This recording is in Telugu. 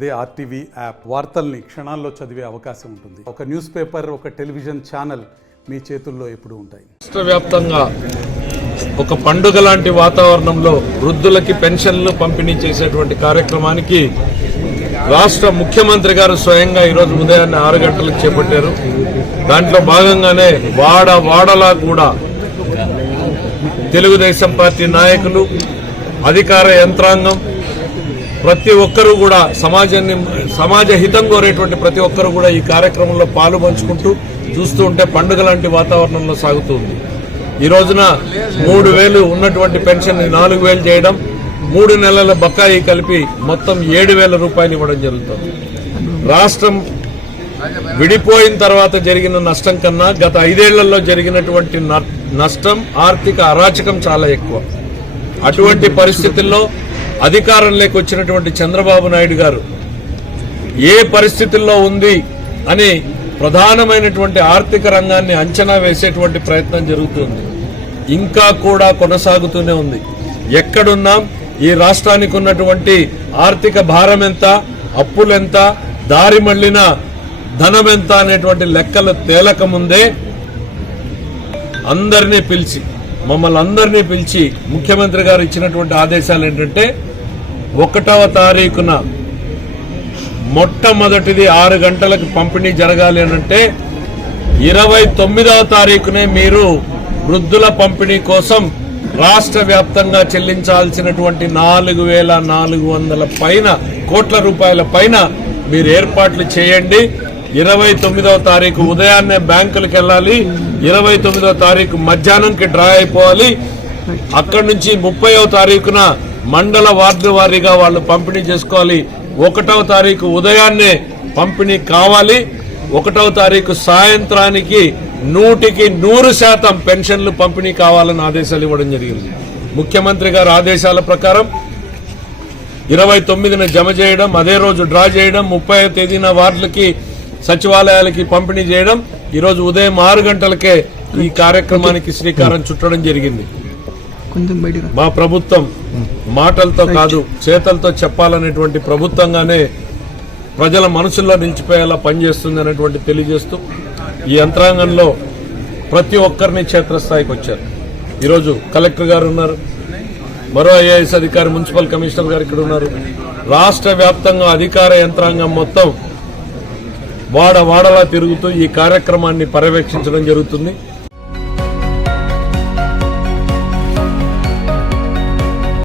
అదే ఆర్టీవీ యాప్ వార్తల్ని క్షణాల్లో చదివే అవకాశం ఉంటుంది. ఒక న్యూస్ పేపర్, ఒక టెలివిజన్ ఛానల్ మీ చేతుల్లో ఎప్పుడూ ఉంటాయి. రాష్ట్ర వ్యాప్తంగా ఒక పండుగ లాంటి వాతావరణంలో వృద్ధులకి పెన్షన్లు పంపిణీ చేసేటువంటి కార్యక్రమానికి రాష్ట్ర ముఖ్యమంత్రి గారు స్వయంగా ఈరోజు ఉదయాన్నే 6 గంటలకు చేపట్టారు. దాంట్లో భాగంగానే వాడలా కూడా తెలుగుదేశం పార్టీ నాయకులు, అధికార యంత్రాంగం, ప్రతి ఒక్కరూ కూడా సమాజ హితం కోరేటువంటి ప్రతి ఒక్కరూ కూడా ఈ కార్యక్రమంలో పాలు పంచుకుంటూ చూస్తూ ఉంటే పండుగ లాంటి వాతావరణంలో సాగుతుంది. ఈ రోజున 3,000 ఉన్నటువంటి పెన్షన్ 4,000 చేయడం, 3 నెలల బకాయి కలిపి మొత్తం 7,000 రూపాయలు ఇవ్వడం జరుగుతుంది. రాష్ట్రం విడిపోయిన తర్వాత జరిగిన నష్టం కన్నా గత 5 ఏళ్లలో జరిగినటువంటి నష్టం, ఆర్థిక అరాచకం చాలా ఎక్కువ. అటువంటి పరిస్థితుల్లో అధికారంలోకి వచ్చినటువంటి చంద్రబాబు నాయుడు గారు ఏ పరిస్థితుల్లో ఉంది అని ప్రధానమైనటువంటి ఆర్థిక రంగాన్ని అంచనా వేసేటువంటి ప్రయత్నం జరుగుతుంది. ఇంకా కూడా కొనసాగుతూనే ఉంది. ఎక్కడున్నాం, ఈ రాష్ట్రానికి ఉన్నటువంటి ఆర్థిక భారం ఎంత, అప్పులెంత, దారి మళ్లిన ధనం ఎంత అనేటువంటి లెక్కలు తేలక ముందే మమ్మల్ని అందరినీ పిలిచి ముఖ్యమంత్రి గారు ఇచ్చినటువంటి ఆదేశాలు ఏంటంటే 1వ తారీఖున మొట్టమొదటిది 6 గంటలకు పంపిణీ జరగాలి అనంటే 29వ తారీఖునే మీరు వృద్ధుల పంపిణీ కోసం రాష్ట్ర వ్యాప్తంగా చెల్లించాల్సినటువంటి 4,400 కోట్ల రూపాయల పైన మీరు ఏర్పాట్లు చేయండి. 29వ తారీఖు ఉదయాన్నే బ్యాంకులకు వెళ్ళాలి. 29వ తారీఖు మధ్యాహ్నంకి డ్రా అయిపోవాలి. అక్కడి నుంచి 30వ తారీఖున మండల వార్డు వారీగా వాళ్ళు పంపిణీ చేసుకోవాలి. 1వ తారీఖు ఉదయాన్నే పంపిణీ కావాలి. 1వ తారీఖు సాయంత్రానికి 100% పెన్షన్లు పంపిణీ కావాలని ఆదేశాలు ఇవ్వడం జరిగింది. ముఖ్యమంత్రి గారి ఆదేశాల ప్రకారం 29న జమ చేయడం, అదే రోజు డ్రా చేయడం, 30వ తేదీన వార్డులకి, సచివాలయాలకి పంపిణీ చేయడం, ఈరోజు ఉదయం 6 గంటలకే ఈ కార్యక్రమానికి శ్రీకారం చుట్టడం జరిగింది. మా ప్రభుత్వం మాటలతో కాదు చేతలతో చెప్పాలనేటువంటి ప్రభుత్వంగానే ప్రజల మనసుల్లో నిలిచిపోయేలా పనిచేస్తుంది అనేటువంటి తెలియజేస్తూ ఈ యంత్రాంగంలో ప్రతి ఒక్కరిని క్షేత్రస్థాయికి వచ్చారు. ఈరోజు కలెక్టర్ గారు ఉన్నారు, మరో ఐఏఎస్ అధికారి, మున్సిపల్ కమిషనర్ గారు ఇక్కడ ఉన్నారు. రాష్ట్ర వ్యాప్తంగా అధికార యంత్రాంగం మొత్తం వాడలా తిరుగుతూ ఈ కార్యక్రమాన్ని పర్యవేక్షించడం జరుగుతుంది.